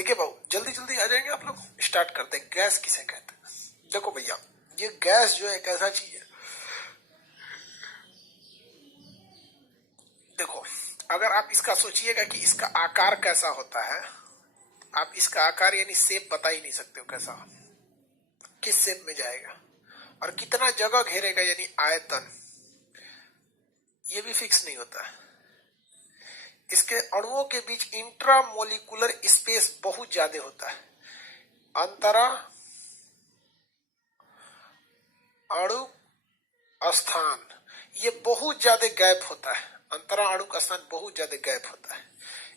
देखिए भाऊ, जल्दी जल्दी आ जाएंगे आप लोग, स्टार्ट करते हैं। गैस किसे कहते हैं? देखो भैया, ये गैस जो है एक ऐसा चीज है, देखो अगर आप इसका सोचिएगा कि इसका आकार कैसा होता है, आप इसका आकार यानी शेप बता ही नहीं सकते हो कैसा, किस शेप में जाएगा और कितना जगह घेरेगा यानी आयतन, ये भी फिक्स नहीं होता है। इसके अणुओं के बीच इंट्रामोलिकुलर स्पेस बहुत ज्यादा होता है, अंतरा अणु स्थान ये बहुत ज्यादा गैप होता है, अंतरा अणु का स्थान बहुत ज्यादा गैप होता है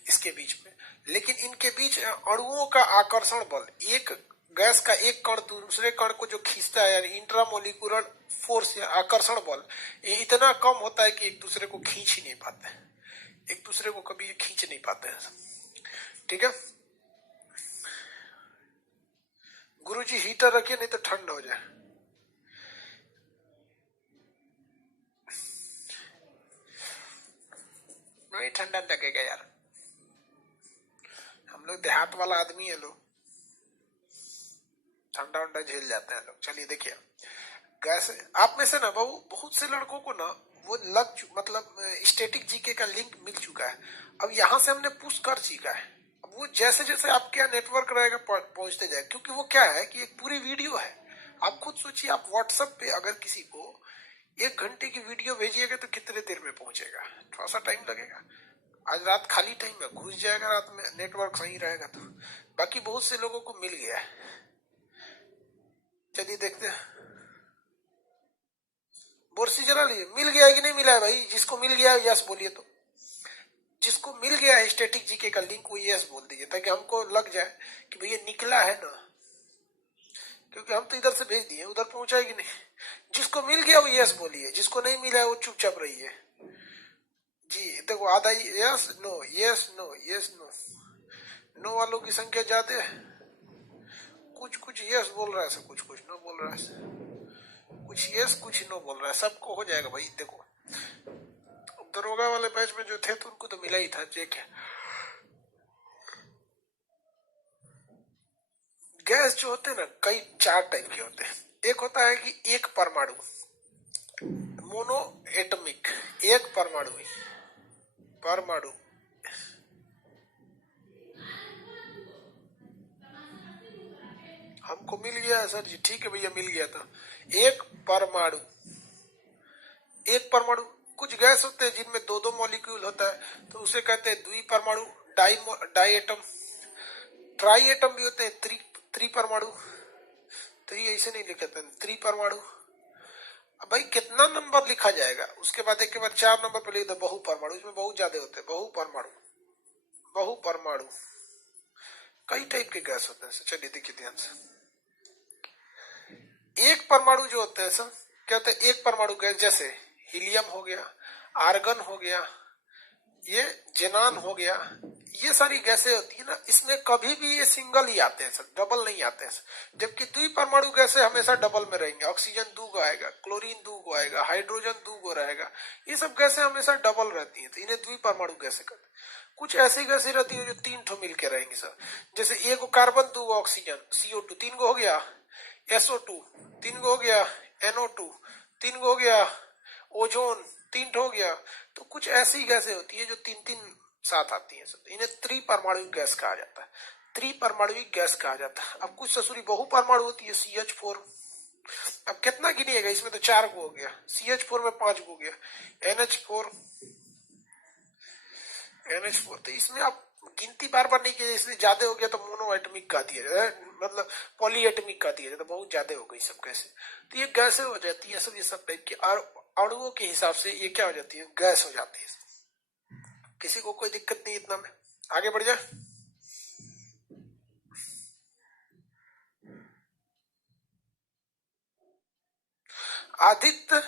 इसके बीच में। लेकिन इनके बीच अणुओं का आकर्षण बल, एक गैस का एक कण दूसरे कण को जो खींचता है यानी इंट्रामोलिकुलर फोर्स या आकर्षण बल, ये इतना कम होता है कि एक दूसरे को खींच ही नहीं पाते हैं, एक दूसरे को कभी ये खींच नहीं पाते हैं। ठीक है गुरुजी, हीटर रखिए नहीं तो ठंड हो जाए। नहीं ठंडा लगेगा यार, हम लोग देहात वाला आदमी है, लोग ठंडा वंडा झेल जाते हैं लोग। चलिए देखिए, गैस आप में से ना बहुत से लड़कों को ना वो मतलब स्टैटिक जीके का लिंक मिल चुका है, अब यहां से हमने पुश कर चुका है। अब वो जैसे जैसे आपके यहाँ नेटवर्क रहेगा पहुंचते जाए, क्योंकि वो क्या है कि एक पूरी वीडियो है। आप खुद सोचिए, आप व्हाट्सएप पे अगर किसी को 1 घंटे की वीडियो भेजिएगा तो कितने देर में पहुंचेगा, थोड़ा सा टाइम लगेगा। आज रात खाली टाइम में घुस जाएगा, रात में नेटवर्क सही रहेगा तो। बाकी बहुत से लोगों को मिल गया है। चलिए देखते हैं, बोर्सी जला लिए, मिल गया है कि नहीं मिला है भाई? जिसको मिल गया है यस बोलिए, तो जिसको मिल गया है स्टैटिक जीके का लिंक वो यस बोल दीजिए, ताकि हमको लग जाए कि भैया निकला है ना, क्योंकि हम तो इधर से भेज दिए, उधर पहुंचाएगी नहीं। जिसको मिल गया वो यस बोलिए, जिसको नहीं मिला है वो चुपचाप रहिए। जी देखो, आधा yes no yes no yes no, no वालों की संख्या ज्यादा है, कुछ कुछ यस बोल रहा है, कुछ कुछ नो बोल रहा है, कुछ यस कुछ नो बोल रहा है, सबको हो जाएगा भाई। देखो दरोगा वाले बैच में जो थे तो उनको तो मिला ही था चेक है। गैस जो होते हैं ना, कई 4 टाइप के होते हैं। एक होता है कि एक परमाणु, मोनो एटमिक, एक परमाणु परमाणु हमको मिल गया है सर जी, ठीक है भैया मिल गया था। एक परमाणु, एक परमाणु। कुछ गैस होते हैं जिनमें 2-2 मॉलिक्यूल होता है तो उसे कहते हैं द्विपरमाणु, डाई एटम। ट्राई एटम भी होते हैं, त्रि परमाणु, त्रि ऐसे नहीं लिखे थे, त्रिपरमाणु। अब भाई कितना नंबर लिखा जाएगा, उसके बाद एक के बाद 4 नंबर पर लिख दो बहुपरमाणु, इसमें बहुत ज्यादा होते हैं। बहुपरमाणु, बहुपरमाणु कई टाइप के गैस होते हैं। चलिए देखिए ध्यान से, एक परमाणु जो होते हैं सर, क्या होते हैं? एक परमाणु गैस, जैसे हीलियम हो गया, आर्गन हो गया, ये जेनान हो गया, ये सारी गैसें होती है ना, इसमें कभी भी ये सिंगल ही आते हैं सर, डबल नहीं आते हैं सर। जबकि द्विपरमाणु गैसें हमेशा डबल में रहेंगे, ऑक्सीजन 2 आएगा, क्लोरीन 2 आएगा, हाइड्रोजन 2 रहेगा, ये सब गैसें हमेशा डबल रहती हैं, तो इन्हें द्विपरमाणु गैसें कहते हैं। कुछ ऐसी गैसें रहती है जो 3 ठो मिलकर रहेंगी सर, जैसे 1 कार्बन 2 ऑक्सीजन, CO2 3 हो गया, SO2 3 हो गया, NO2 3 हो गया, ओजोन 3 हो गया। तो कुछ ऐसी गैसें होती है जो 3-3 साथ आती हैं, इन्हें त्रिपरमाणु गैस कहा जाता है, त्रिपरमाणु गैस कहा जाता है। अब कुछ ससुरी बहुपरमाणु होती है, CH4। अब कितना गिनिएगा, इसमें तो 4 हो गया, CH4 में 5 हो गया, NH4 तो इसमें आप गिनती बार बार नहीं कीजिए, इसलिए ज्यादा हो गया तो मोनो एटमिक का दिया जाए, मतलब पॉली एटमिक का दिया जाए, तो बहुत ज्यादा हो गई सब गैसें। तो ये गैसें हो जाती है सब, ये सब टाइप की, और अणुओं के हिसाब से ये क्या हो जाती है, गैस हो जाती है। किसी को कोई दिक्कत नहीं, इतना में आगे बढ़ जाए। आदित्य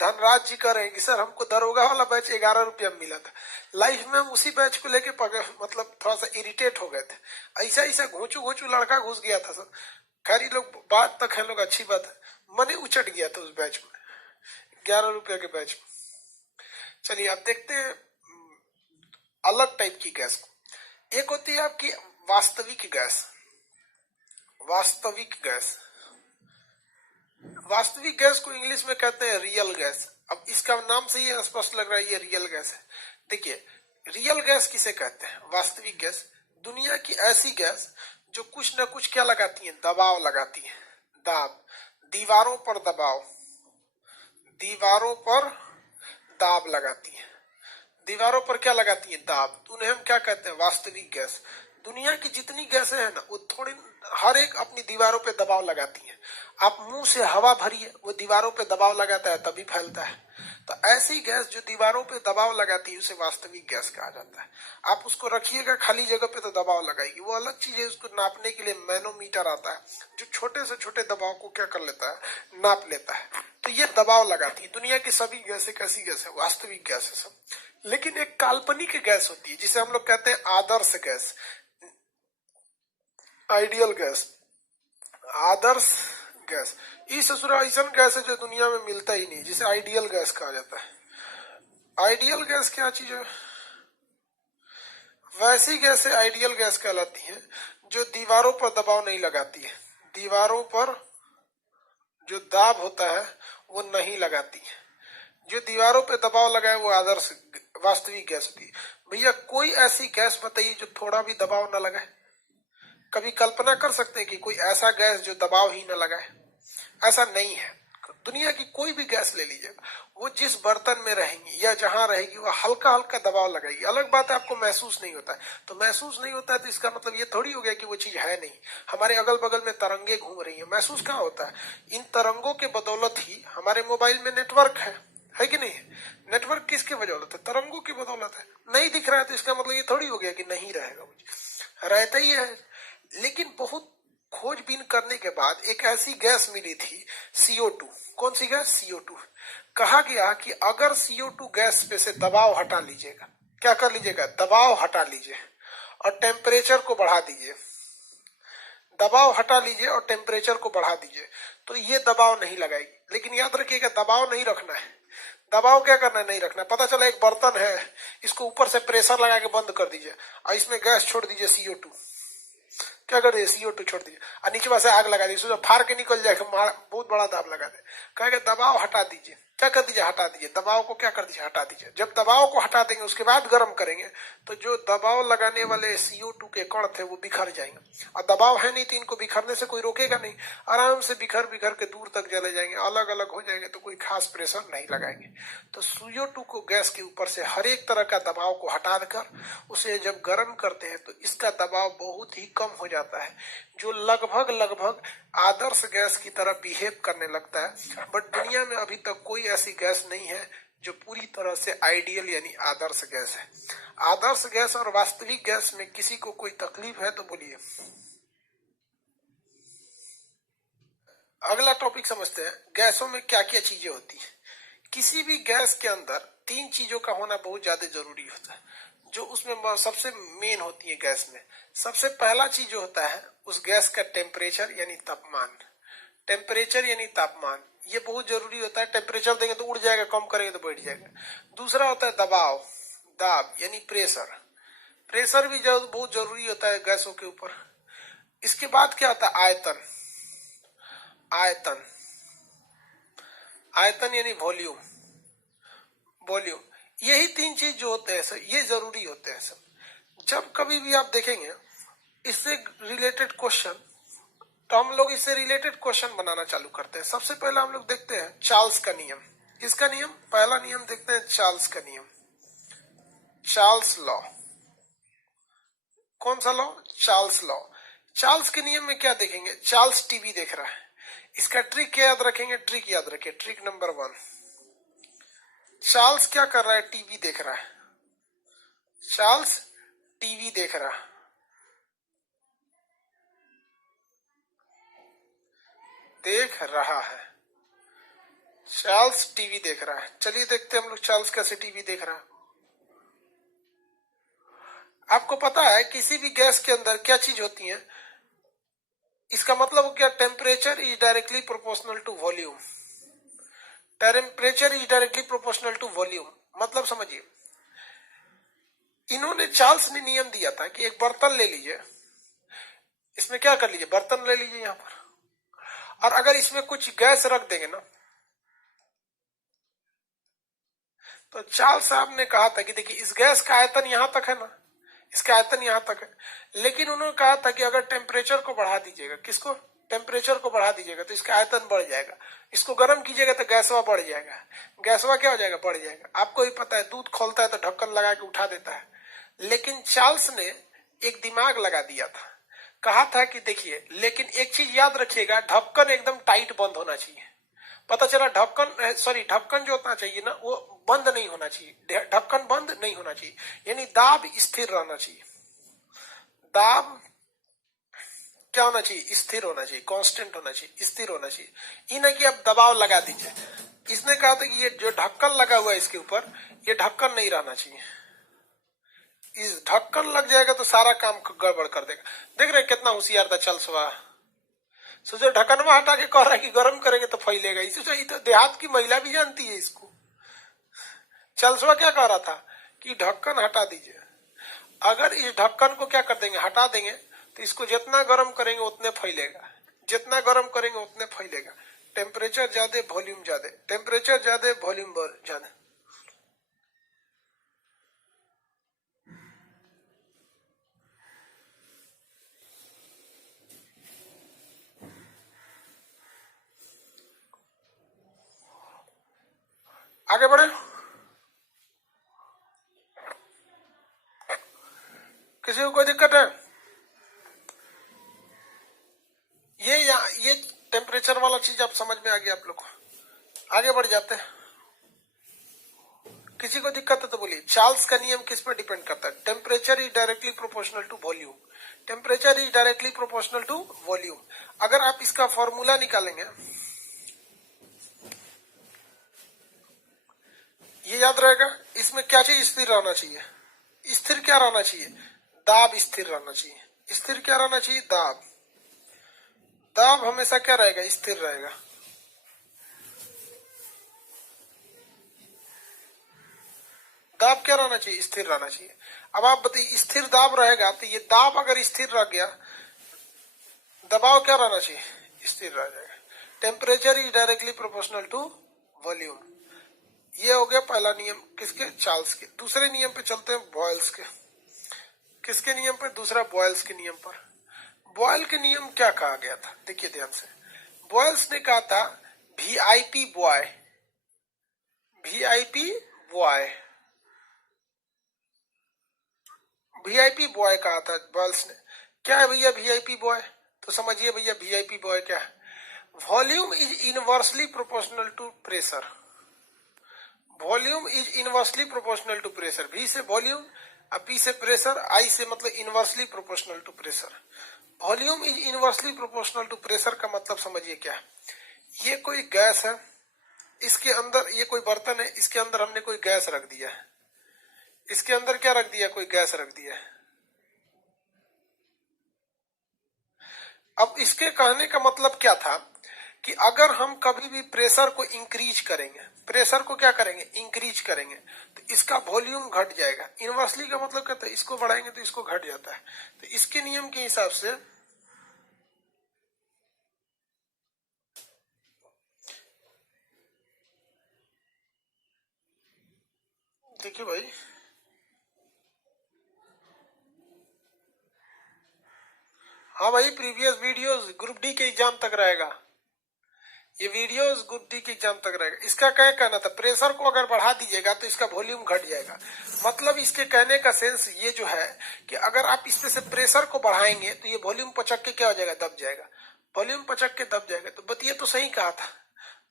धनराज जी कह रहे हैं कि सर हमको दरोगा वाला बैच 11 रुपया में मिला था। लाइफ में हम उसी बैच को लेके मतलब थोड़ा सा इरिटेट हो गए थे, ऐसा ऐसा घोचू लड़का घुस गया था सर। खैर ये लोग बात तक है लोग, अच्छी बात है, मन ही उचट गया था उस बैच में, 11 रुपया के बैच में। चलिए अब देखते हैं अलग टाइप की गैस को। एक होती है आपकी वास्तविक गैस। वास्तविक गैस, वास्तविक गैस को इंग्लिश में कहते हैं रियल गैस। अब इसका नाम से ये स्पष्ट लग रहा है ये रियल गैस है। देखिए, रियल गैस किसे कहते हैं? वास्तविक गैस दुनिया की ऐसी गैस जो कुछ न कुछ क्या लगाती है? दबाव लगाती है। दाब, दीवारों पर दबाव, दीवारों पर दाब लगाती है। दीवारों पर क्या लगाती है? दाब। तो उन्हें हम क्या कहते हैं? वास्तविक गैस। दुनिया की जितनी गैसें हैं ना, वो थोड़ी हर एक अपनी दीवारों पे दबाव लगाती हैं। आप मुंह से हवा भरिए, वो दीवारों पे दबाव लगाता है तभी फैलता है। तो ऐसी गैस जो दीवारों पे दबाव लगाती है उसे वास्तविक गैस कहा जाता है। आप उसको रखिएगा खाली जगह पे तो दबाव लगाएगी, वो अलग चीज है। उसको नापने के लिए मैनोमीटर आता है जो छोटे से छोटे दबाव को क्या कर लेता है? नाप लेता है। तो ये दबाव लगाती है। दुनिया की सभी गैसें कैसी गैस है? वास्तविक गैस है सब। लेकिन एक काल्पनिक गैस होती है जिसे हम लोग कहते हैं आदर्श गैस, आइडियल गैस, आदर्श गैस। इस ससुरा ऐसा गैस है जो दुनिया में मिलता ही नहीं, जिसे आइडियल गैस कहा जाता है। आइडियल गैस क्या चीज है? वैसी गैसें आइडियल गैस कहलाती हैं जो दीवारों पर दबाव नहीं लगाती है। दीवारों पर जो दाब होता है वो नहीं लगाती है। जो दीवारों पे दबाव लगाए वो आदर्श वास्तविक गैस होती है। भैया कोई ऐसी गैस बताइए जो थोड़ा भी दबाव न लगाए। कभी कल्पना कर सकते हैं कि कोई ऐसा गैस जो दबाव ही न लगाए? ऐसा नहीं है। दुनिया की कोई भी गैस ले लीजिएगा, वो जिस बर्तन में रहेंगी या जहां रहेगी वो हल्का हल्का दबाव लगाएगी। अलग बात है आपको महसूस नहीं होता है, तो महसूस नहीं होता है तो इसका मतलब ये थोड़ी हो गया कि वो चीज है नहीं। हमारे अगल बगल में तरंगे घूम रही है, महसूस कहाँ होता है? इन तरंगों के बदौलत ही हमारे मोबाइल में नेटवर्क है कि नहीं? नेटवर्क किसके बदौलत है? तरंगों की बदौलत है। नहीं दिख रहा है तो इसका मतलब ये थोड़ी हो गया कि नहीं रहेगा, वो रहता ही है। लेकिन बहुत खोजबीन करने के बाद एक ऐसी गैस मिली थी CO2। कौन सी गैस? CO2। कहा गया कि अगर CO2 गैस पे से दबाव हटा लीजिएगा, क्या कर लीजिएगा? दबाव हटा लीजिए और टेम्परेचर को बढ़ा दीजिए। दबाव हटा लीजिए और टेम्परेचर को बढ़ा दीजिए तो ये दबाव नहीं लगाएगी। लेकिन याद रखिएगा दबाव नहीं रखना है। दबाव क्या करना है? नहीं रखना। पता चला एक बर्तन है, इसको ऊपर से प्रेशर लगा के बंद कर दीजिए और इसमें गैस छोड़ दीजिए CO2। क्या कर दीजिए? CO2 छोड़ दीजिए और नीचे से आग लगा दीजिए, फाड़ के निकल जाएगा, बहुत बड़ा दाब लगा दे। कहेगा दबाव हटा दीजिए। क्या कर दीजिए? हटा दीजिए। दबाव को क्या कर दीजिए? हटा दीजिए। जब दबाव को हटा देंगे उसके बाद गर्म करेंगे तो जो दबाव लगाने वाले CO2 के कण थे वो बिखर जाएंगे। और दबाव है नहीं तो इनको बिखरने से कोई रोकेगा नहीं, आराम से बिखर बिखर के दूर तक चले जाएंगे, अलग अलग हो जाएंगे। तो कोई खास प्रेशर नहीं लगाएंगे। तो CO2 को गैस के ऊपर से हर एक तरह का दबाव को हटा कर उसे जब गर्म करते हैं तो इसका दबाव बहुत ही कम हो जाता है, जो लगभग लगभग आदर्श गैस की तरह बिहेव करने लगता है। बट दुनिया में अभी तक कोई ऐसी गैस नहीं है जो पूरी तरह से आइडियल यानी आदर्श गैस है। आदर्श गैस और वास्तविक गैस में किसी को कोई तकलीफ है तो बोलिए। अगला टॉपिक समझते हैं, गैसों में क्या क्या चीजें होती है। किसी भी गैस के अंदर 3 चीजों का होना बहुत ज्यादा जरूरी होता है जो उसमें सबसे मेन होती है गैस में। सबसे पहला चीज जो होता है उस गैस का टेम्परेचर यानी तापमान। टेम्परेचर यानी तापमान ये बहुत जरूरी होता है। टेम्परेचर देंगे तो उड़ जाएगा, कम करेंगे तो बैठ जाएगा। दूसरा होता है दबाव, दाब यानी प्रेशर। प्रेशर भी बहुत जरूरी होता है गैसों के ऊपर। इसके बाद क्या होता है? आयतन। आयतन, आयतन यानी वॉल्यूम। वॉल्यूम, यही 3 चीज जो होते हैं सर ये जरूरी होते हैं सब। जब कभी भी आप देखेंगे इससे रिलेटेड क्वेश्चन तो हम लोग इससे रिलेटेड क्वेश्चन बनाना चालू करते हैं। सबसे पहले हम लोग देखते हैं चार्ल्स का नियम। किसका नियम? पहला नियम देखते हैं चार्ल्स का नियम, चार्ल्स लॉ। कौन सा लॉ? Charles law. चार्ल्स के नियम में क्या देखेंगे? चार्ल्स टीवी देख रहा है, इसका ट्रिक क्या याद रखेंगे? ट्रिक याद रखिए, ट्रिक नंबर 1। चार्ल्स क्या कर रहा है? टीवी देख रहा है। चार्ल्स टीवी देख रहा है, देख रहा है। चार्ल्स टीवी देख रहा है। चलिए देखते हैं हम लोग चार्ल्स कैसे टीवी देख रहा है। आपको पता है किसी भी गैस के अंदर क्या चीज होती है? इसका मतलब हो गया temperature is directly proportional to volume. Temperature is directly proportional to volume मतलब समझिए, इन्होंने चार्ल्स ने नियम दिया था कि एक बर्तन ले लीजिए, इसमें क्या कर लीजिए, बर्तन ले लीजिए यहां पर, और अगर इसमें कुछ गैस रख देंगे ना, तो चार्ल्स साहब ने कहा था कि देखिए इस गैस का आयतन यहां तक है ना, इसका आयतन यहां तक है, लेकिन उन्होंने कहा था कि अगर टेम्परेचर को बढ़ा दीजिएगा, किसको, टेम्परेचर को बढ़ा दीजिएगा तो इसका आयतन बढ़ जाएगा, इसको गर्म कीजिएगा तो गैसवा बढ़ जाएगा, गैसवा क्या हो जाएगा, बढ़ जाएगा। आपको ही पता है दूध खोलता है तो ढक्कन लगा के उठा देता है, लेकिन चार्ल्स ने एक दिमाग लगा दिया था, कहा था कि देखिए लेकिन एक चीज याद रखिएगा, ढक्कन एकदम टाइट बंद होना चाहिए। पता चला ढक्कन, सॉरी ढक्कन जो होना चाहिए ना वो बंद नहीं होना चाहिए, ढक्कन बंद नहीं होना चाहिए, यानी दाब स्थिर रहना चाहिए, दाब क्या होना चाहिए, स्थिर होना चाहिए, कांस्टेंट होना चाहिए, स्थिर होना चाहिए, ये नहीं कि आप दबाव लगा दीजिए। इसने कहा था कि ये जो ढक्कन लगा हुआ है इसके ऊपर, ये ढक्कन नहीं रहना चाहिए, इस ढक्कन लग जाएगा तो सारा काम गड़बड़ कर देगा। देख रहे कितना होशियार था चलसवा, सोचो ढक्कनवा हटा के कह रहा है कि गर्म करेंगे तो फैलेगा, इसे तो देहात की महिला भी जानती है इसको। चलसवा क्या कह रहा था कि ढक्कन हटा दीजिए, अगर इस ढक्कन को क्या कर देंगे, हटा देंगे, तो इसको जितना गर्म करेंगे उतने फैलेगा, जितना गर्म करेंगे उतने फैलेगा, टेम्परेचर ज्यादा वॉल्यूम ज्यादा, टेम्परेचर ज्यादा वॉल्यूम ज्यादा। आगे बढ़े, किसी को कोई दिक्कत है, ये टेम्परेचर वाला चीज आप समझ में आ गया आप लोग को। आगे बढ़ जाते हैं, किसी को दिक्कत है तो बोलिए। चार्ल्स का नियम किस पर डिपेंड करता है, temperature is directly proportional to volume, temperature is directly proportional to volume. अगर आप इसका फॉर्मूला निकालेंगे, ये याद रहेगा, इसमें क्या चीज स्थिर रहना चाहिए, स्थिर क्या रहना चाहिए, दाब स्थिर रहना चाहिए, स्थिर क्या रहना चाहिए, दाब, दाब हमेशा क्या रहेगा, स्थिर रहेगा। दाब क्या रहना चाहिए, स्थिर रहना चाहिए। अब आप बताइए स्थिर दाब रहेगा तो ये दाब अगर स्थिर रह गया, दबाव क्या रहना चाहिए, स्थिर रह जाएगा। Temperature is directly proportional to volume, ये हो गया पहला नियम किसके, चार्ल्स के। दूसरे नियम पे चलते हैं, बॉयल्स के। किसके नियम पर, दूसरा बॉयल्स के नियम पर। बॉयल के नियम क्या कहा गया था, देखिए ध्यान से। बॉयल्स ने कहा था VIP boy, VIP boy, VIP boy कहा था बॉयल्स ने। क्या है भैया वीआईपी बॉय, तो समझिए भैया वीआईपी बॉय क्या है। Volume is inversely proportional to pressure, volume is inversely proportional to pressure, V से वॉल्यूम, पी से प्रेशर, आई से मतलब inversely proportional to pressure. Volume is inversely proportional to pressure का मतलब समझिए क्या है। ये कोई गैस है, इसके अंदर ये कोई बर्तन है, इसके अंदर हमने कोई गैस रख दिया है, इसके अंदर क्या रख दिया, कोई गैस रख दिया है। अब इसके कहने का मतलब क्या था कि अगर हम कभी भी प्रेशर को इंक्रीज करेंगे, प्रेशर को क्या करेंगे, इंक्रीज करेंगे, तो इसका वॉल्यूम घट जाएगा। इनवर्सली का मतलब कहता है इसको बढ़ाएंगे तो इसको घट जाता है। तो इसके नियम के हिसाब से देखिए भाई, हाँ भाई प्रीवियस वीडियोस ग्रुप डी के एग्जाम तक रहेगा, ये वीडियोस ग्रुप डी के एग्जाम तक रहेगा। इसका क्या कहना था, प्रेशर को अगर बढ़ा दीजिएगा तो इसका वॉल्यूम घट जाएगा। मतलब इसके कहने का सेंस ये जो है कि अगर आप इसमें से प्रेशर को बढ़ाएंगे तो ये वॉल्यूम पचक के क्या हो जाएगा, दब जाएगा, वॉल्यूम पचक के दब जाएगा। तो बतिया तो सही कहा था,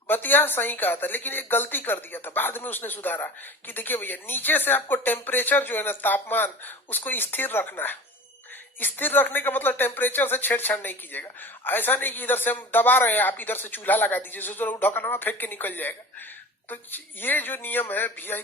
बतिया सही कहा था, लेकिन एक गलती कर दिया था, बाद में उसने सुधारा कि देखिए भैया नीचे से आपको टेम्परेचर जो है ना, तापमान, उसको स्थिर रखना है। स्थिर रखने का मतलब टेम्परेचर से छेड़छाड़ नहीं कीजिएगा। ऐसा नहीं कि इधर से हम दबा रहे हैं, आप इधर से चूल्हा लगा दीजिए, सोचो ढक्कनवा फेंक के निकल जाएगा। तो ये जो नियम है वीआई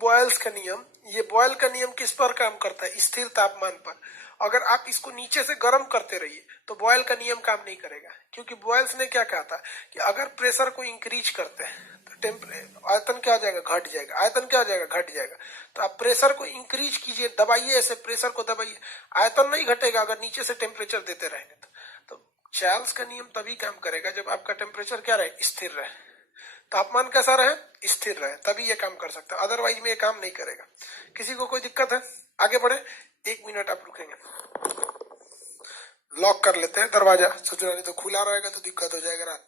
बॉयल्स का नियम, ये बॉयल का नियम किस पर काम करता है, स्थिर तापमान पर। अगर आप इसको नीचे से गर्म करते रहिए तो बॉयल का नियम काम नहीं करेगा, क्योंकि बॉयल्स ने क्या कहा था कि अगर प्रेशर को इंक्रीज करते हैं तो आयतन क्या हो जाएगा, घट जाएगा। आयतन क्या हो जाएगा, घट जाएगा। तो आप प्रेशर को इंक्रीज कीजिए, दबाइए, ऐसे प्रेशर को दबाइए, आयतन नहीं घटेगा अगर नीचे से टेम्परेचर देते रहेंगे तो चार्ल्स का नियम तभी काम करेगा जब आपका टेम्परेचर क्या रहे, स्थिर रहे, तापमान कैसा रहे, स्थिर रहे, तभी ये काम कर सकता है, अदरवाइज में ये काम नहीं करेगा। किसी को कोई दिक्कत है, आगे बढ़े। 1 मिनट आप रुकेंगे, लॉक कर लेते हैं दरवाजा, सोचना नहीं तो खुला रहेगा तो दिक्कत हो जाएगा रात।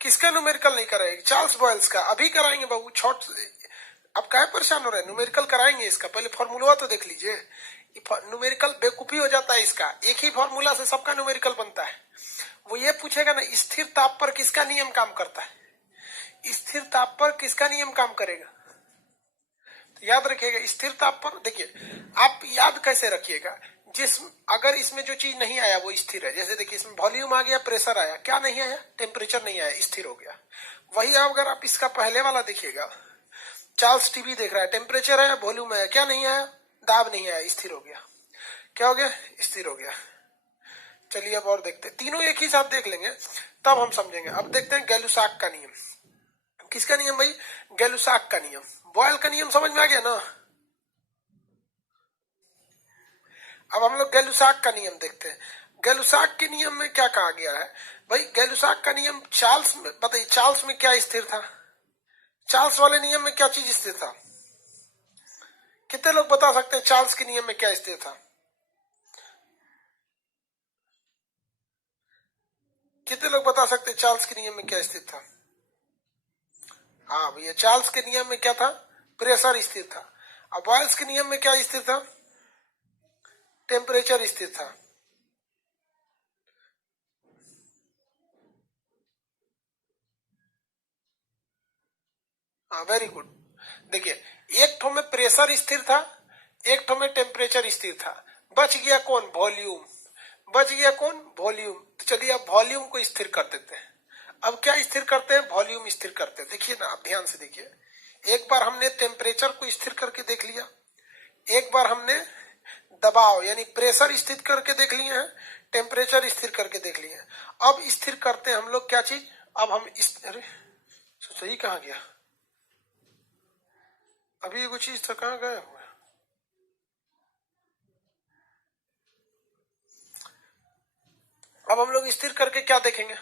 किसका न्यूमेरिकल नहीं कराएंगे, चार्ल्स बॉयल्स का। अभी कराएंगे बाबू, छोट आप काहे परेशान हो रहे हैं, न्यूमेरिकल कराएंगे इसका, पहले फॉर्मूला तो देख लीजिए। न्यूमेरिकल बेवकूफी हो जाता है इसका, एक ही फॉर्मूला से सबका न्यूमेरिकल बनता है। वो ये पूछेगा ना, स्थिर ताप पर किसका नियम काम करता है, स्थिर ताप पर किसका नियम काम करेगा, तो याद रखिएगा स्थिर ताप पर। देखिए आप याद कैसे रखिएगा, जिस अगर इसमें जो चीज नहीं आया वो स्थिर है, जैसे देखिए इसमें वॉल्यूम आ गया, प्रेशर आया, क्या नहीं आया, टेम्परेचर नहीं आया, स्थिर हो गया। वही अगर आप इसका पहले वाला देखिएगा, चार्ल्स टीवी देख रहा है, टेम्परेचर आया, वॉल्यूम आया, क्या नहीं आया, दाब नहीं आया, स्थिर हो गया। क्या हो गया, स्थिर हो गया। चलिए अब और देखते हैं, तीनों एक ही साथ देख लेंगे तब हम समझेंगे। अब देखते हैं गैलुसाक का नियम। किसका नियम भाई, गैलुसाक का नियम। बॉयल का नियम समझ में आ गया ना। अब हम लोग गैलुसाक का नियम देखते हैं। गैलुसाक के नियम में क्या कहा गया है भाई, गैलुसाक का नियम चार्ल्स में, बताइए चार्ल्स में क्या स्थिर था, चार्ल्स वाले नियम में क्या चीज स्थिर था, कितने लोग बता सकते हैं चार्ल्स के नियम में क्या स्थिर था, कितने लोग बता सकते हैं चार्ल्स के नियम में क्या स्थिर था। हाँ भैया, चार्ल्स के नियम में क्या था, प्रेशर स्थिर था। अब बॉयल्स के नियम में क्या स्थिर था, टेम्परेचर स्थिर था। हाँ वेरी गुड। देखिए एक ठो में प्रेशर स्थिर था, एक ठो में टेम्परेचर स्थिर था, बच गया कौन, वॉल्यूम, बच गया कौन, वॉल्यूम। तो चलिए अब वॉल्यूम को स्थिर कर देते हैं। अब क्या स्थिर करते हैं, वॉल्यूम स्थिर करते हैं। देखिए ना, अब ध्यान से देखिए, एक बार हमने टेम्परेचर को स्थिर करके देख लिया, एक बार हमने दबाव यानी प्रेशर स्थिर करके देख लिए हैं, टेम्परेचर स्थिर करके देख लिए हैं। अब स्थिर करते हैं हम लोग क्या चीज, अब हम अरे सही कहाँ गया, अभी ये कुछ चीज तो कहाँ गया हुआ है। अब हम लोग स्थिर करके क्या देखेंगे,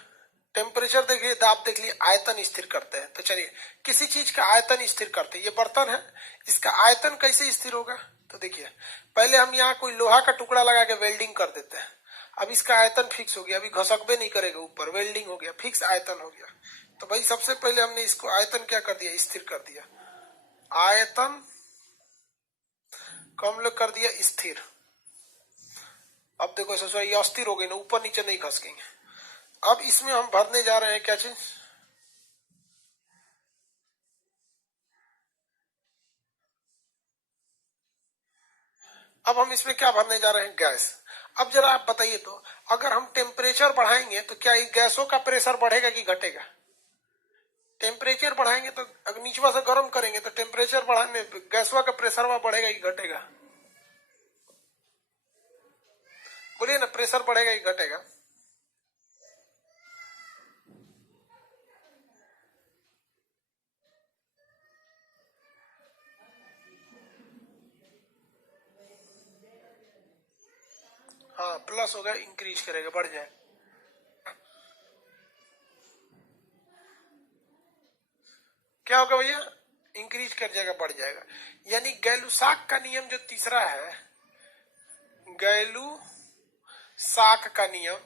टेम्परेचर देख लिए, दाब देख लिए, आयतन स्थिर करते हैं। तो चलिए किसी चीज का आयतन स्थिर करते हैं, ये बर्तन है, इसका आयतन कैसे स्थिर होगा। तो देखिए पहले हम यहाँ कोई लोहा का टुकड़ा लगा के वेल्डिंग कर देते हैं, अब इसका आयतन फिक्स हो गया, अभी घसकबे नहीं करेगा ऊपर, वेल्डिंग हो गया, फिक्स आयतन हो गया। तो भाई सबसे पहले हमने इसको आयतन क्या कर दिया, स्थिर कर दिया, आयतन को हम लोग कर दिया स्थिर। अब देखो सोचो ये अस्थिर हो गई ना, ऊपर नीचे नहीं खसकेंगे। अब इसमें हम भरने जा रहे हैं क्या चीज, अब हम इसमें क्या भरने जा रहे हैं, गैस। अब जरा आप बताइए तो, अगर हम टेम्परेचर बढ़ाएंगे तो क्या ये गैसों का प्रेशर बढ़ेगा कि घटेगा, टेम्परेचर बढ़ाएंगे तो अगर नीचवा से गर्म करेंगे तो टेम्परेचर बढ़ाने गैसवा का प्रेशर वहां बढ़ेगा कि घटेगा, बोलिए ना, प्रेशर बढ़ेगा कि घटेगा। अब प्लस हो गया, इंक्रीज करेगा, बढ़ जाए। क्या होगा भैया? इंक्रीज कर जाएगा, बढ़ जाएगा। यानी गैलुसाक का नियम जो तीसरा है, गैलुसाक का नियम,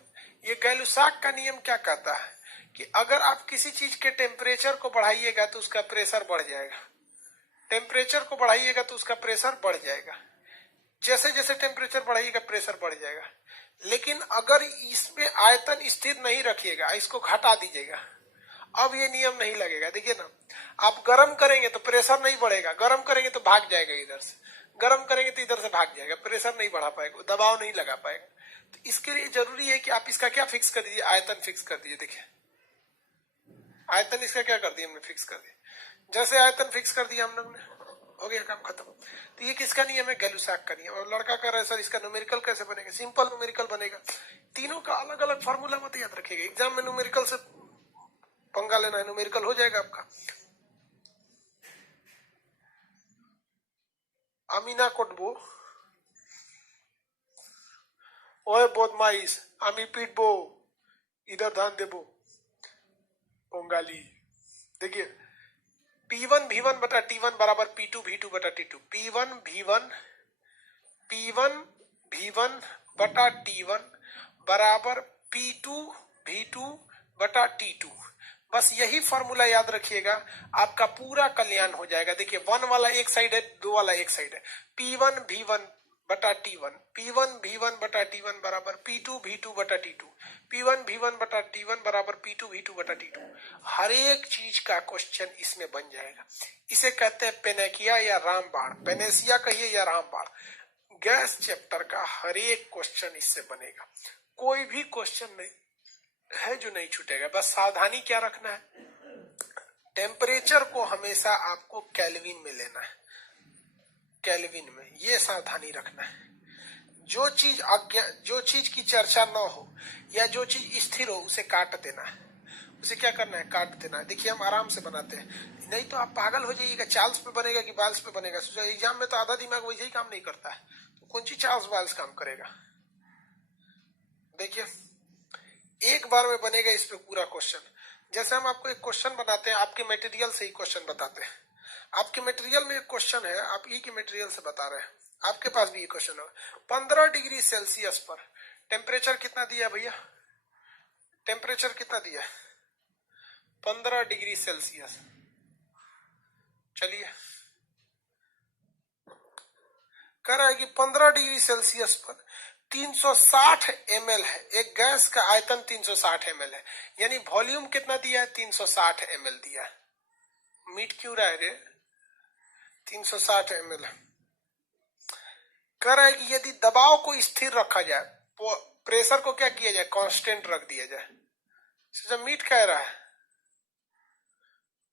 ये गैलुसाक का नियम क्या कहता है कि अगर आप किसी चीज के टेम्परेचर को बढ़ाइएगा तो उसका प्रेशर बढ़ जाएगा, टेम्परेचर को बढ़ाइएगा तो उसका प्रेशर बढ़ जाएगा, जैसे जैसे टेम्परेचर बढ़ाइएगा प्रेशर बढ़ जाएगा। लेकिन अगर इसमें आयतन स्थिर नहीं रखिएगा, इसको घटा दीजिएगा, अब ये नियम नहीं लगेगा। देखिए ना, आप गर्म करेंगे तो प्रेशर नहीं बढ़ेगा, गर्म करेंगे तो भाग जाएगा इधर से, गर्म करेंगे तो इधर से भाग जाएगा, प्रेशर नहीं बढ़ा पाएगा, दबाव नहीं लगा पाएगा। तो इसके लिए जरूरी है कि आप इसका क्या फिक्स कर दीजिए, आयतन फिक्स कर दीजिए। देखिए आयतन इसका क्या कर दिया हमने, फिक्स कर दिया। जैसे आयतन फिक्स कर दिया हम लोग ने, हो गया काम खत्म। तो ये किसका नियम है? गैलुसाक का नियम। और लड़का कह रहा है सर इसका न्यूमेरिकल कैसे बनेगा? सिंपल न्यूमेरिकल बनेगा। तीनों का अलग अलग फॉर्मूला मत याद रखिएगा, एग्जाम में न्यूमेरिकल से पंगा लेना है, न्यूमेरिकल हो जाएगा आपका। अमीना कोटबो, ओए बोधमाइस, आमी पीटबो, इधर ध्यान देबो, पोंगाली। देखिए P1 V1 बटा T1 बराबर P2 V2 बटा T2, P1 V1 बटा T1 बराबर P2 V2 बटा T2। बस यही फॉर्मूला याद रखिएगा, आपका पूरा कल्याण हो जाएगा। देखिए 1 वाला एक साइड है, 2 वाला एक साइड है। P1 V1 बटा T1, P1 V1 बटा T1 बराबर P2 V2 बटा T2, P1 V1 बटा T1 बराबर P2 V2 बटा T2। हर एक चीज का क्वेश्चन इसमें बन जाएगा। इसे कहते हैं पेनेकिया या रामबाण, पेनेसिया कहिए या रामबाण। गैस चैप्टर का हर एक क्वेश्चन इससे बनेगा, कोई भी क्वेश्चन नहीं है जो नहीं छूटेगा। बस सावधानी क्या रखना है, टेम्परेचर को हमेशा आपको केल्विन में लेना है, केल्विन में, ये सावधानी रखना है। जो चीज की चर्चा न हो या जो चीज स्थिर हो उसे काट देना है, उसे क्या करना है, काट देना है। देखिए हम आराम से बनाते हैं, नहीं तो आप पागल हो जाइएगा, चार्ल्स पे बनेगा कि बाल्स पे बनेगा। एग्जाम में तो आधा दिमाग वैसे ही काम नहीं करता है, तो कौन सी चार्ल्स बाल्स काम करेगा। देखिए एक बार में बनेगा इस पे पूरा क्वेश्चन। जैसे हम आपको एक क्वेश्चन बनाते हैं, आपके मटेरियल से ही क्वेश्चन बताते हैं। आपके मटेरियल में एक क्वेश्चन है, आप ई के मटेरियल से बता रहे हैं, आपके पास भी ये क्वेश्चन होगा। 15 डिग्री सेल्सियस पर टेम्परेचर कितना दिया भैया, टेम्परेचर कितना दिया, 15 डिग्री सेल्सियस। चलिए कह रहा है कि 15 डिग्री सेल्सियस पर 360 ml है, एक गैस का आयतन 360 ml है, यानी वॉल्यूम कितना दिया है, 360 ml दिया है। मीट क्यों रहा है रे, 360 ml। कह रहा है कि यदि दबाव को स्थिर रखा जाए, प्रेशर को क्या किया जाए, कांस्टेंट रख दिया जाए। जब मीट कह रहा है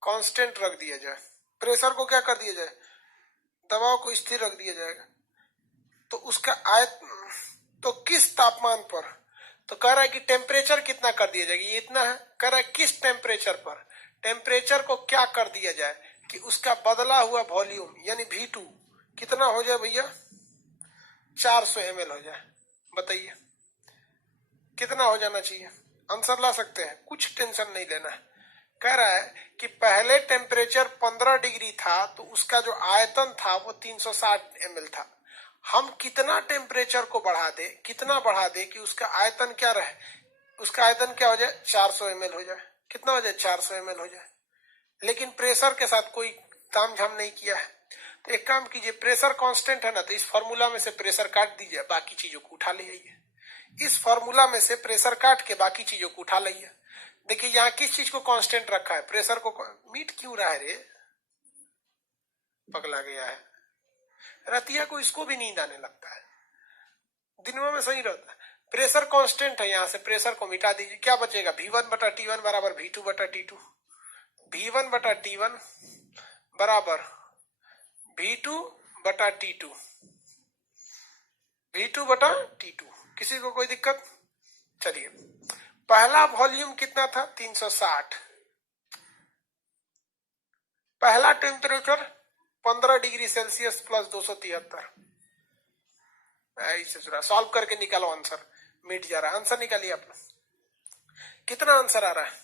कांस्टेंट रख दिया जाए, प्रेशर को क्या कर दिया जाए, दबाव को स्थिर रख दिया जाएगा, तो उसका तो किस तापमान पर, तो कह रहा है कि टेम्परेचर कितना कर दिया जाएगा, ये इतना है। कह रहा है किस टेम्परेचर पर, टेम्परेचर को क्या कर दिया जाए कि उसका बदला हुआ वॉल्यूम यानी V2 कितना हो जाए भैया, 400 ml हो जाए। बताइए कितना हो जाना चाहिए, आंसर ला सकते हैं, कुछ टेंशन नहीं लेना है। कह रहा है कि पहले टेम्परेचर 15 डिग्री था तो उसका जो आयतन था वो 360 ml था। हम कितना टेम्परेचर को बढ़ा दे, कितना बढ़ा दे कि उसका आयतन क्या रहे, उसका आयतन क्या हो जाए, 400 ml हो जाए। कितना हो जाए, 400 ml हो जाए। लेकिन प्रेशर के साथ कोई तामझाम नहीं किया है। तो एक काम कीजिए, प्रेशर कांस्टेंट है ना, तो इस फॉर्मूला में से प्रेशर काट दीजिए, बाकी चीजों को उठा ले आइए। इस फॉर्मूला में से प्रेशर काट के बाकी चीजों को उठा लाइए। देखिए यहाँ किस चीज को कांस्टेंट रखा है, प्रेशर को। मीट क्यों रहा है रे, पगला गया है। रतिया को इसको भी नींद आने लगता है, दिनों में सही रहता है। प्रेशर कांस्टेंट है, यहां से प्रेशर को मिटा दीजिए, क्या बचेगा, V1 बटा T1 बराबर V2 बटा T2, V1 बटा T1 बराबर V2 बटा T2, V2 बटा T2। किसी को कोई दिक्कत? चलिए पहला वॉल्यूम कितना था, 360। पहला टेम्परेचर 15 डिग्री सेल्सियस प्लस 273। ऐसे सॉल्व करके निकालो आंसर। मिट जा रहा है। आंसर निकालिए आप लोग, कितना आंसर आ रहा है?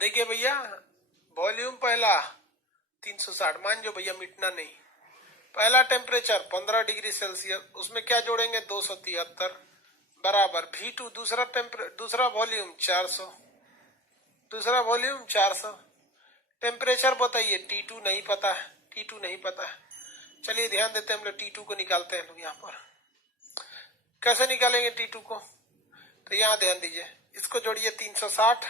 देखिए भैया, वॉल्यूम पहला 360, मान जो भैया मिटना नहीं। पहला टेम्परेचर 15 डिग्री सेल्सियस, उसमें क्या जोड़ेंगे 273 बराबर V2। दूसरा वॉल्यूम 400, दूसरा वॉल्यूम 400। टेम्परेचर बताइए, T2 नहीं पता है, T2 नहीं पता है। चलिए ध्यान देते हैं हम लोग, T2 को निकालते हैं लोग। यहाँ पर कैसे निकालेंगे T2 को? तो यहाँ ध्यान दीजिए, इसको जोड़िए 360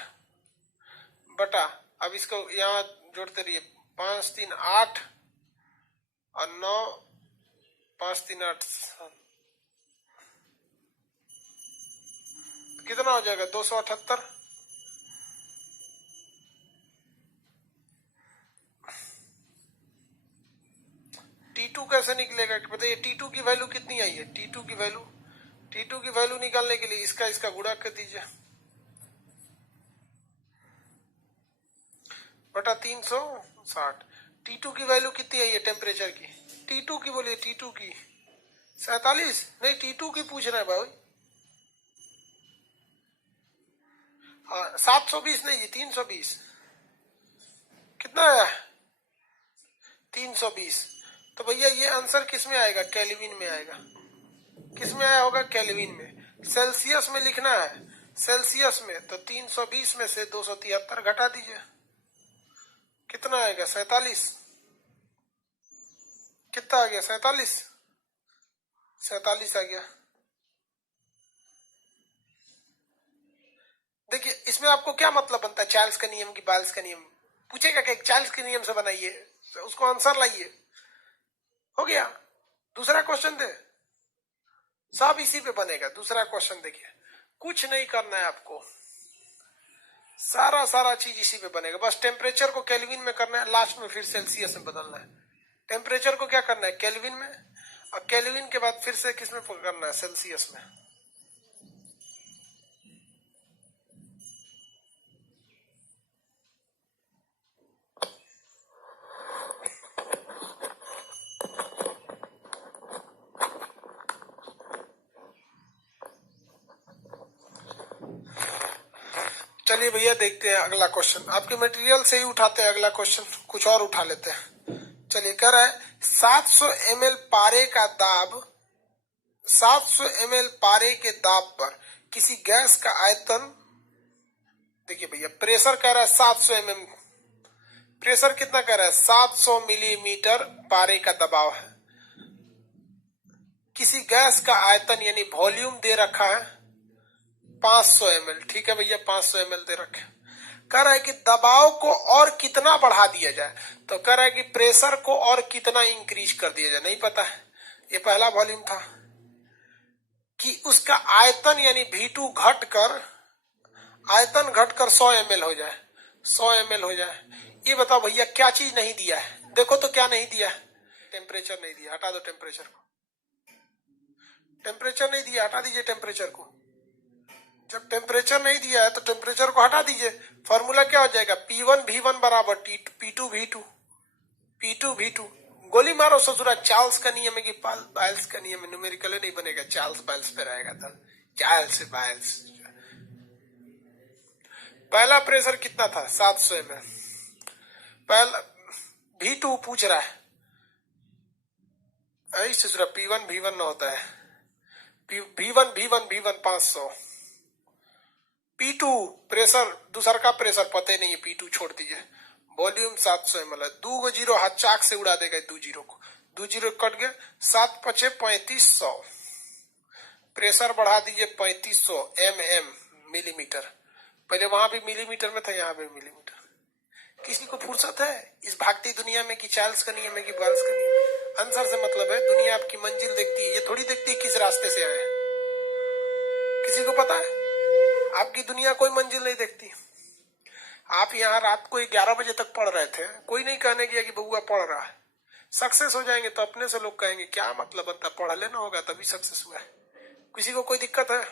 बटा, अब इसको यहाँ जोड़ते रहिए, 5 3 8 और 9 5 3 8, कितना हो जाएगा 278। T2 कैसे निकलेगा बताइए? T2 की वैल्यू कितनी आई है? T2 की वैल्यू निकालने के लिए इसका गुणा कर दीजिए बटा 360। T2 की वैल्यू कितनी आई है टेम्परेचर की? T2 की बोलिए, T2 की 47 नहीं, T2 की पूछ रहे हैं भाई। हाँ 720 नहीं, 320। कितना आया? 320। तो भैया ये आंसर किस में आएगा? केल्विन में आएगा। किस में आया होगा? केल्विन में। सेल्सियस में लिखना है, सेल्सियस में, तो 320 में से 273 घटा दीजिए, कितना आएगा? 47। कितना आ गया? 47 आ गया। देखिए इसमें आपको क्या मतलब बनता है? चार्ल्स का नियम की बाल्स का नियम पूछेगा कि चार्ल्स के नियम से बनाइए, तो उसको आंसर लाइए, हो गया। दूसरा क्वेश्चन दे, सब इसी पे बनेगा। दूसरा क्वेश्चन देखिए, कुछ नहीं करना है आपको, सारा चीज इसी पे बनेगा। बस टेम्परेचर को केल्विन में करना है, लास्ट में फिर सेल्सियस में बदलना है। टेम्परेचर को क्या करना है? केल्विन में, और केल्विन के बाद फिर से किस में करना है? सेल्सियस में। चलिए भैया देखते हैं अगला क्वेश्चन। आपके मटेरियल से ही उठाते हैं अगला क्वेश्चन, कुछ और उठा लेते हैं। चलिए कह रहा है 700 ml पारे का दाब, 700 ml पारे के दाब पर किसी गैस का आयतन, देखिए भैया प्रेशर कह रहा है 700 mm, प्रेशर कितना कह रहा है? 700 मिलीमीटर पारे का दबाव है। किसी गैस का आयतन यानी वॉल्यूम दे रखा है 500 ml, ठीक है भैया 500 ml दे रखे। कह रहा है कि दबाव को और कितना बढ़ा दिया जाए, तो कह रहा है कि प्रेशर को और कितना इंक्रीज कर दिया जाए, नहीं पता है। ये पहला वॉल्यूम था कि उसका आयतन यानी V2 घटकर, आयतन घटकर 100 ml हो जाए, 100 ml हो जाए। ये बताओ भैया क्या चीज नहीं दिया है? देखो तो क्या नहीं दिया है? टेम्परेचर नहीं दिया, हटा दो टेम्परेचर को। टेम्परेचर नहीं दिया, हटा दीजिए टेम्परेचर को। जब टेम्परेचर नहीं दिया है तो टेम्परेचर को हटा दीजिए। फॉर्मूला क्या हो जाएगा? P1 V1 बराबर P2 V2, P2 V2। गोली मारो ससुरा, चार्ल्स का नियम है कि बायल्स का नियम है? न्यूमेरिकल नहीं बनेगा, चार्ल्स बायल्स पे रहेगा। था चार्ल्स बायल्स। पहला प्रेशर कितना था? 700 ml। पहला V2 पूछ रहा है, ससुरा P1 V1 न होता है, V1 500। P2 प्रेशर, दूसरा का प्रेशर पता नहीं है, P2 छोड़ दीजिए। वॉल्यूम 700 ml है, 2 जीरो हाथ चाक से उड़ा देगा, 2 जीरो को, 2 जीरो कट गए, 7 पचे 3500। प्रेशर बढ़ा दीजिए 3500 mm, मिलीमीटर। पहले वहां भी मिलीमीटर में था, यहाँ भी मिलीमीटर। किसी को फुर्सत है इस भागती दुनिया में कि चार्ल्स का नियम है कि बाल्स का नियम? आंसर से मतलब है, दुनिया आपकी मंजिल देखती है, ये थोड़ी देखती है किस रास्ते से आए। किसी को पता है? आपकी दुनिया कोई मंजिल नहीं देखती। आप यहाँ रात को 11 बजे तक पढ़ रहे थे, कोई नहीं कहने गया कि बउआ पढ़ रहा है। सक्सेस हो जाएंगे तो अपने से लोग कहेंगे क्या मतलब बनता, पढ़ लेना होगा तभी सक्सेस हुआ है। किसी को कोई दिक्कत है?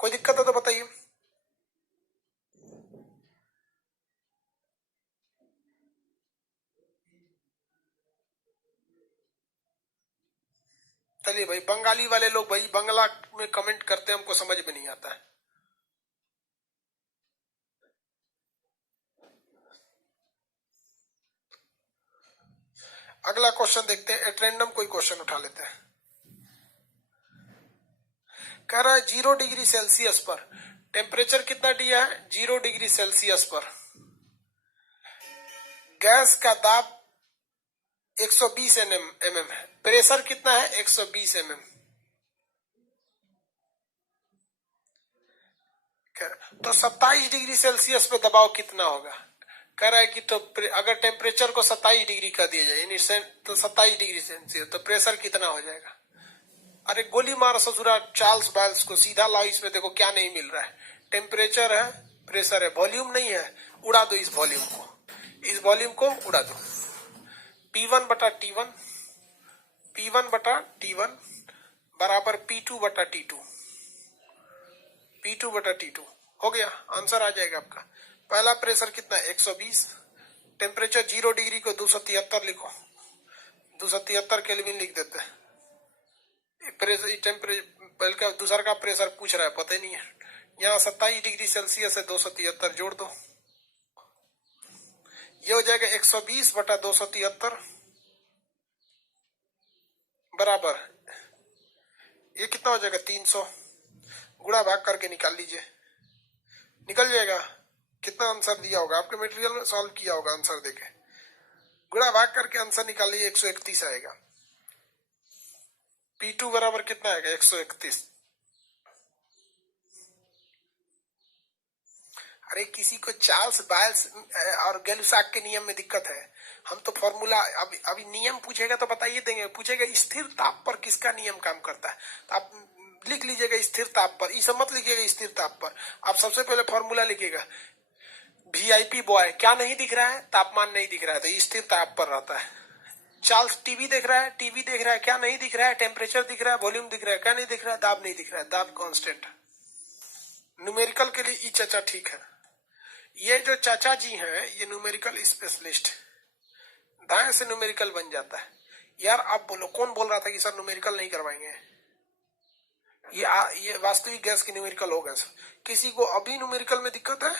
कोई दिक्कत है तो बताइए। चलिए भाई, बंगाली वाले लोग भाई बंगला में कमेंट करते हैं, हमको समझ में नहीं आता है। अगला क्वेश्चन देखते हैं, एट रैंडम कोई क्वेश्चन उठा लेते हैं। कह रहा है 0 डिग्री सेल्सियस पर टेम्परेचर कितना दिया है? 0 डिग्री सेल्सियस पर गैस का दाब 120 mm है, प्रेशर कितना है? 120 mm। तो 27 डिग्री सेल्सियस पे दबाव कितना होगा? कह रहा है कि तो अगर टेम्परेचर को 27 डिग्री का दिया जाए, यानी तो 27 डिग्री सेल्सियस, तो प्रेशर कितना हो जाएगा? अरे गोली मार ससुरा चार्ल्स बायल्स को, सीधा लाओ इसमें, देखो क्या नहीं मिल रहा है। टेम्परेचर है, प्रेशर है, वॉल्यूम नहीं है। उड़ा दो इस वॉल्यूम को, इस वॉल्यूम को उड़ा दो। P1 बटा T1, P1 बटा T1 बराबर P2 बटा T2, P2 बटा T2 हो गया, आंसर आ जाएगा आपका। पहला प्रेशर कितना है? 120। टेम्परेचर 0 डिग्री को 273 लिखो, 273 केल्विन लिख देते हैं। टेम्परेचर दूसरा का प्रेशर पूछ रहा है, पता ही नहीं है। यहाँ 27 डिग्री सेल्सियस है, 273 जोड़ दो, ये हो जाएगा 120 बटा 273 बराबर, ये कितना हो जाएगा? 300। गुणा भाग करके निकाल लीजिए, निकल जाएगा। कितना आंसर दिया होगा? आपके मटेरियल में सॉल्व किया होगा आंसर देके, गुणा भाग करके आंसर निकालिए, 131 आएगा। P2 बराबर कितना आएगा? 131। अरे किसी को चार्ल्स बायल्स और गैलुसाक के नियम में दिक्कत है, हम तो फॉर्मूला अभी नियम पूछेगा तो बताइए देंगे। पूछेगा स्थिर ताप पर किसका नियम काम करता है, तो आप लिख लीजिएगा स्थिर ताप पर, इसे मत लिखिएगा स्थिर ताप पर। आप सबसे पहले फॉर्मूला लिखिएगा, VIP बॉय क्या नहीं दिख रहा है? तापमान नहीं दिख रहा है, तो स्थिर ताप पर रहता है। चार्ल्स टीवी देख रहा है, टीवी देख रहा है, क्या नहीं दिख रहा है? टेम्परेचर दिख रहा है, वॉल्यूम दिख रहा है, क्या नहीं दिख रहा है? दाब नहीं दिख रहा है, दाब कांस्टेंट। न्यूमेरिकल के लिए ई चाचा ठीक है। ये जो चाचा जी हैं ये न्यूमेरिकल स्पेशलिस्ट, दाएं से न्यूमेरिकल बन जाता है। यार आप बोलो, कौन बोल रहा था कि सर न्यूमेरिकल नहीं करवाएंगे? ये वास्तविक गैस की न्यूमेरिकल होगा। किसी को अभी न्यूमेरिकल में दिक्कत है?